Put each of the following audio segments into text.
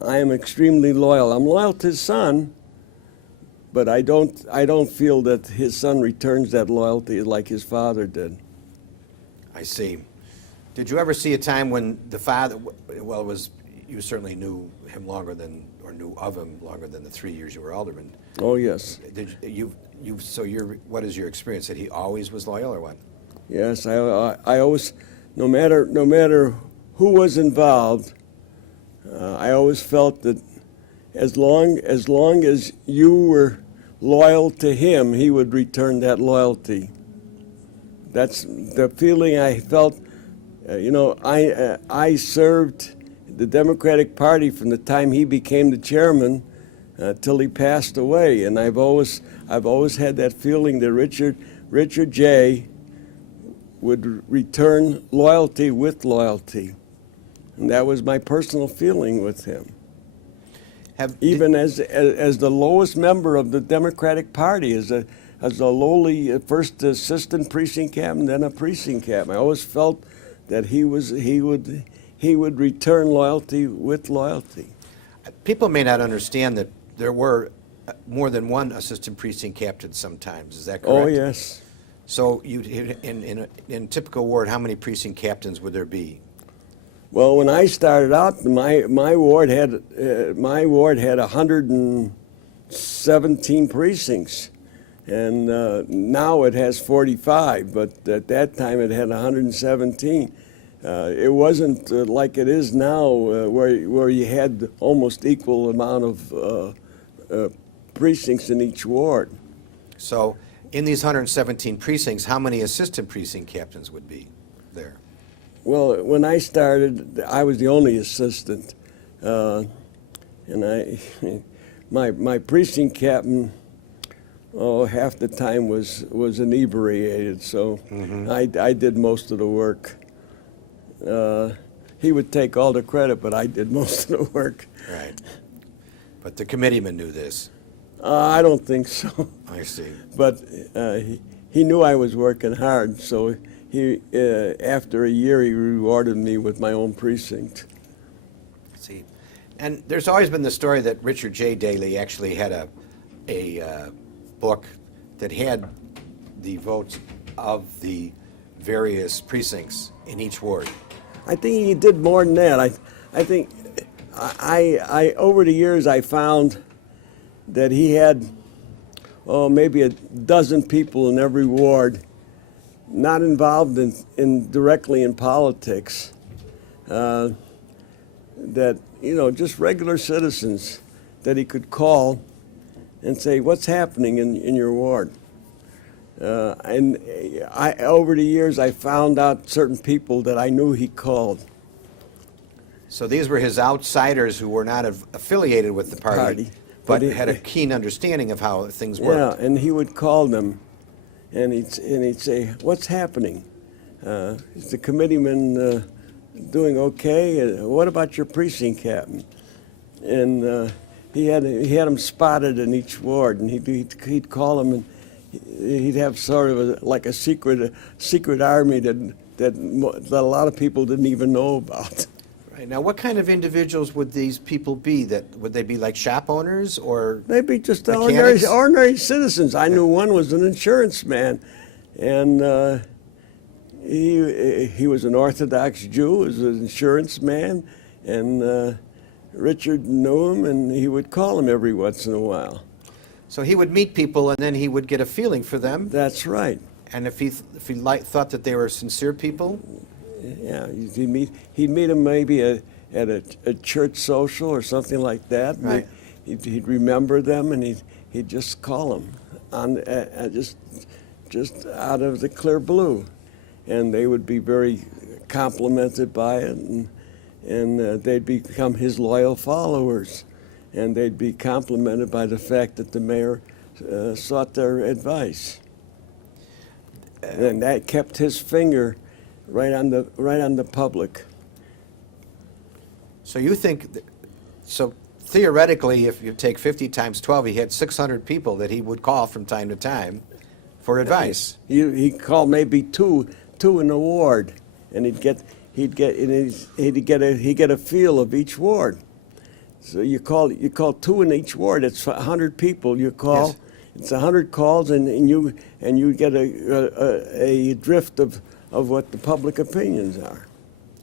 I am extremely loyal. I'm loyal to his son, but I don't feel that his son returns that loyalty like his father did. I see. Did you ever see a time when the father, well, it was, you certainly knew him longer than, or knew of him longer than the 3 years you were alderman? Oh, yes. Did so what is your experience? That he always was loyal, or what? Yes, I always, no matter who was involved, I always felt that as long as you were loyal to him, he would return that loyalty. That's the feeling I felt. I served the Democratic Party from the time he became the chairman till he passed away, and I've always had that feeling that Richard J. would return loyalty with loyalty, and that was my personal feeling with him. Even as the lowest member of the Democratic Party, as a lowly first assistant precinct captain, then a precinct captain, I always felt that he would return loyalty with loyalty. People may not understand that there were more than one assistant precinct captain sometimes. Is that correct? Oh, yes. So in a typical ward, how many precinct captains would there be? Well, when I started out, my ward had 117 precincts, and now it has 45. But at that time, it had 117. It wasn't like it is now, where you had almost equal amount of precincts in each ward. So, in these 117 precincts, how many assistant precinct captains would be there? Well, when I started, I was the only assistant, and my precinct captain, half the time was inebriated, so I did most of the work. He would take all the credit, but I did most of the work. Right. But the committeeman knew this. I don't think so. I see. But he knew I was working hard, so he after a year he rewarded me with my own precinct. I see. And there's always been the story that Richard J. Daley actually had a book that had the votes of the various precincts in each ward. I think he did more than that. I think I over the years I found that he had maybe a dozen people in every ward not involved in directly in politics, that just regular citizens that he could call and say, what's happening in your ward? And over the years, I found out certain people that I knew he called. So these were his outsiders who were not affiliated with the party, but had a keen understanding of how things worked. Yeah, and he would call them, and he'd say, "What's happening? Is the committeeman doing okay? What about your precinct captain?" And he had them spotted in each ward, and he'd call them, and he'd have sort of like a secret army that a lot of people didn't even know about. Right. Now, what kind of individuals would these people be? Would they be like shop owners, or they'd be just mechanics? ordinary citizens. I knew one was an insurance man, and he was an Orthodox Jew, was an insurance man, and Richard knew him, and he would call him every once in a while. So he would meet people, and then he would get a feeling for them. That's right. And if he thought that they were sincere people, yeah, he'd meet them maybe at a church social or something like that. Right. He'd remember them, and he'd just call them on just out of the clear blue, and they would be very complimented by it, and they'd become his loyal followers, and they'd be complimented by the fact that the mayor sought their advice, and that kept his finger right on the public. So you think, so theoretically, if you take 50 times 12, he had 600 people that he would call from time to time for advice. He called maybe two in a ward, and he'd get a feel of each ward. So you call 2 in each ward. It's 100 people. You call. Yes. It's 100 calls, and you get a drift of what the public opinions are.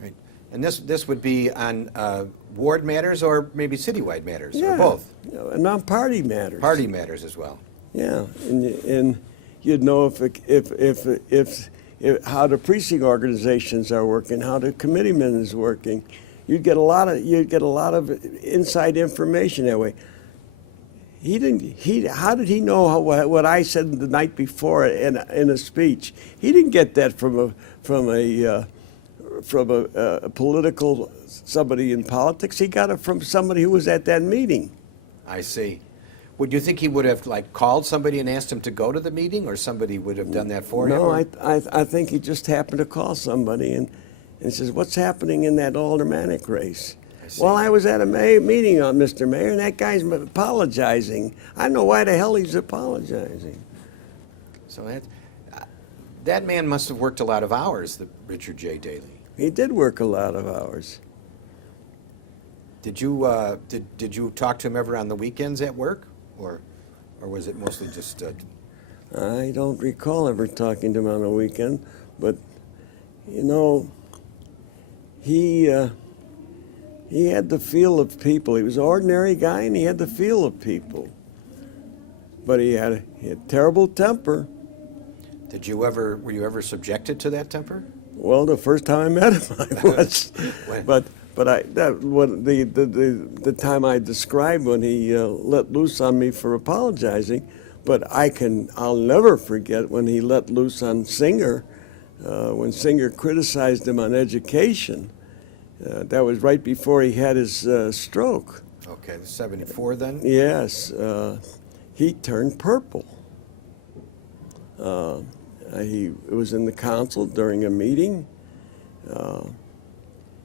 Right. And this would be on ward matters or maybe citywide matters, Yeah. or both? And on party matters. Party matters as well. Yeah, and you'd know if how the precinct organizations are working, how the committeeman is working. You'd get a lot of inside information that way. How did he know what I said the night before in a speech? He didn't get that from a political somebody in politics. He got it from somebody who was at that meeting. I see. Would you think he would have called somebody and asked him to go to the meeting, or somebody would have done that for him? No, I think he just happened to call somebody and says, "What's happening in that aldermanic race?" Well, I was at a meeting, Mr. Mayor, and that guy's apologizing. I don't know why the hell he's apologizing. So that man must have worked a lot of hours, Richard J. Daley. He did work a lot of hours. Did you talk to him ever on the weekends at work, or was it mostly just? I don't recall ever talking to him on a weekend, but you know, he had the feel of people. He was an ordinary guy, and he had the feel of people. But he had terrible temper. Were you ever subjected to that temper? Well, the first time I met him, I was. The time I described when he let loose on me for apologizing, but I'll never forget when he let loose on Singer, when Singer criticized him on education. That was right before he had his stroke. Okay, 74 then? Yes, he turned purple. He was in the council during a meeting.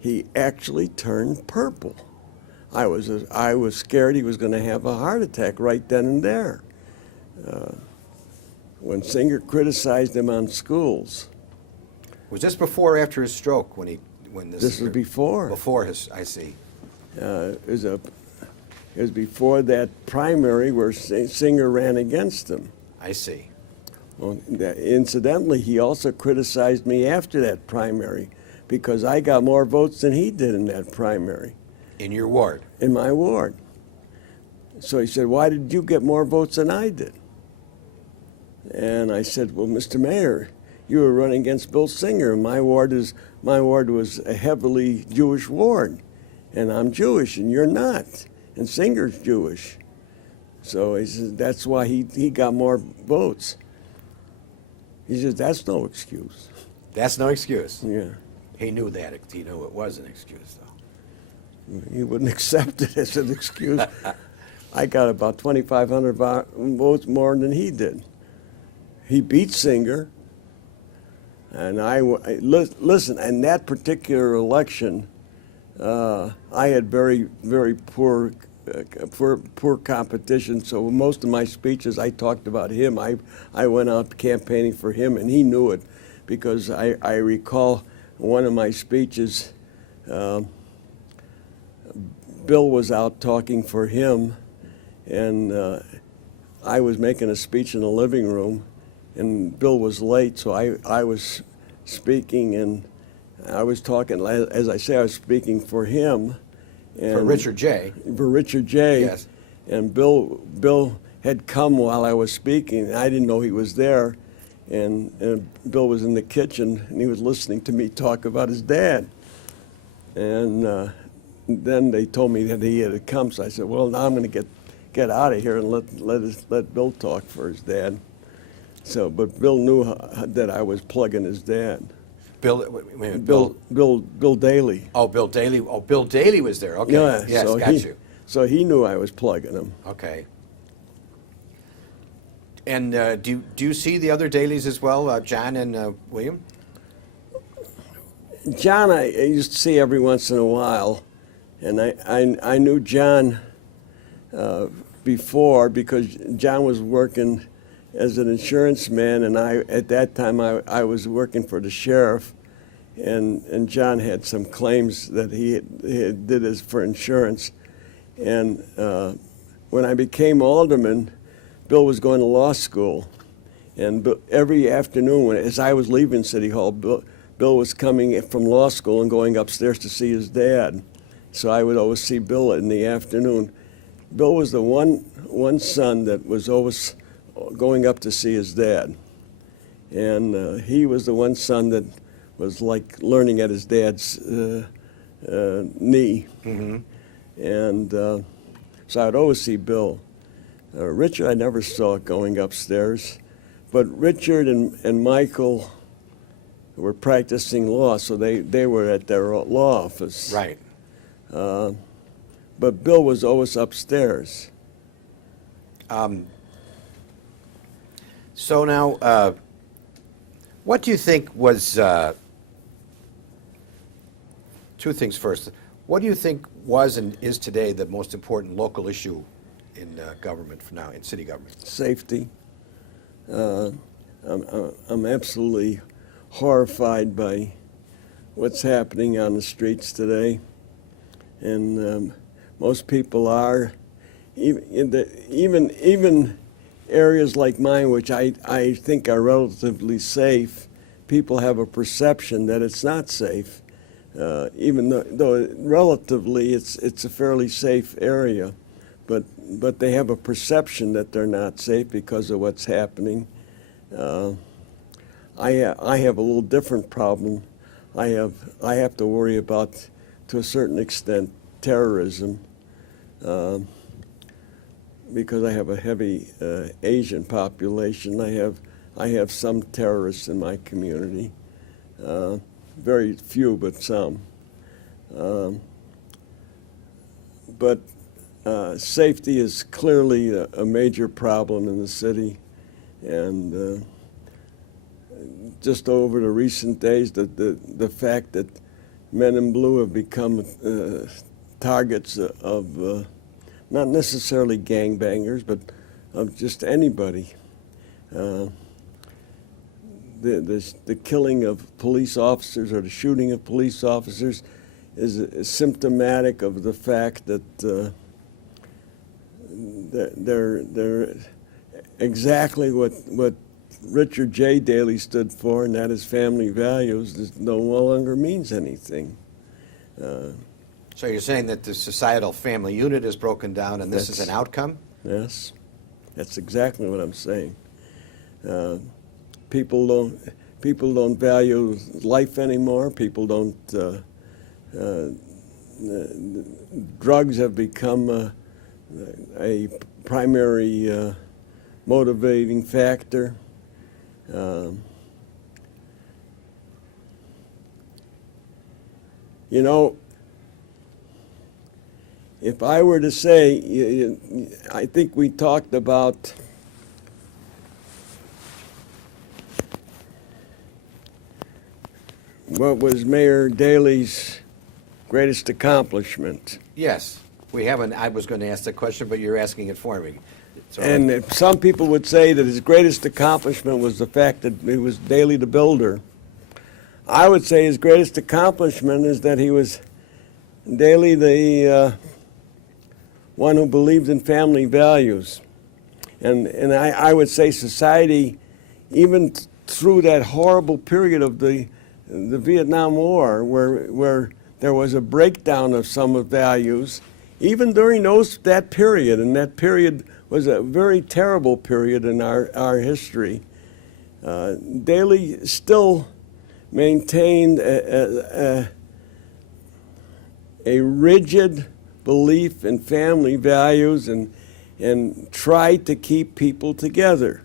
He actually turned purple. I was scared he was going to have a heart attack right then and there. When Singer criticized him on schools. Was this before or after his stroke when this was before. Before his, I see. It was before that primary where Singer ran against him. I see. Well, incidentally, he also criticized me after that primary because I got more votes than he did in that primary. In your ward? In my ward. So he said, "Why did you get more votes than I did?" And I said, "Well, Mr. Mayor, you were running against Bill Singer. My ward was a heavily Jewish ward, and I'm Jewish, and you're not, and Singer's Jewish." So he said, "That's why he got more votes." He says, "That's no excuse." That's no excuse. Yeah. He knew that. He knew it was an excuse, though. He wouldn't accept it as an excuse. I got about 2,500 votes more than he did. He beat Singer. And listen, in that particular election, I had very, very poor competition. So most of my speeches, I talked about him. I went out campaigning for him, and he knew it, because I recall one of my speeches. Bill was out talking for him, and I was making a speech in the living room, and Bill was late, so I was speaking, and I was talking, as I say, I was speaking for him. And For Richard J. For Richard J. Yes. And Bill had come while I was speaking, and I didn't know he was there, and Bill was in the kitchen, and he was listening to me talk about his dad. And then they told me that he had come, so I said, "Well, now I'm going to get out of here and let Bill talk for his dad." So, but Bill knew that I was plugging his dad. Bill Daley. Oh, Bill Daley. Oh, Bill Daley was there. Okay. Yeah, Yes, so got you. So he knew I was plugging him. Okay. And do you see the other Daleys as well, John and William? John, I used to see every once in a while, and I knew John before, because John was working as an insurance man, and at that time I was working for the sheriff, and John had some claims that he did for insurance, And when I became alderman, Bill was going to law school. And every afternoon, as I was leaving City Hall, Bill was coming from law school and going upstairs to see his dad. So I would always see Bill in the afternoon. Bill was the one son that was always going up to see his dad. And he was the one son that was like learning at his dad's knee. Mm-hmm. And so I would always see Bill. Richard, I never saw going upstairs. But Richard and Michael were practicing law, so they were at their law office. Right. But Bill was always upstairs. So now, what do you think was, two things first. What do you think was and is today the most important local issue in government for now, in city government? Safety. I'm absolutely horrified by what's happening on the streets today. And most people are, even areas like mine, which I think are relatively safe, people have a perception that it's not safe, even though relatively it's a fairly safe area. But they have a perception that they're not safe because of what's happening. I have a little different problem. I have to worry about, to a certain extent, terrorism, because I have a heavy Asian population. I have some terrorists in my community, very few, but some. But safety is clearly a major problem in the city, and just over the recent days, the fact that men in blue have become targets of not necessarily gangbangers, but of just anybody. The killing of police officers or the shooting of police officers is symptomatic of the fact that they're exactly what Richard J. Daley stood for, and that is family values, no longer means anything. So you're saying that the societal family unit is broken down, and this is an outcome? Yes, that's exactly what I'm saying. People don't value life anymore. People don't. Drugs have become a primary motivating factor. You know, if I were to say, I think we talked about what was Mayor Daley's greatest accomplishment. Yes. We haven't. I was going to ask the question, but you're asking it for me. So And if some people would say that his greatest accomplishment was the fact that he was Daley the builder. I would say his greatest accomplishment is that he was Daley the one who believed in family values. And I would say society, even through that horrible period of the Vietnam War, where there was a breakdown of some of values, even during that period, and that period was a very terrible period in our history, Daley still maintained a rigid belief in family values and tried to keep people together.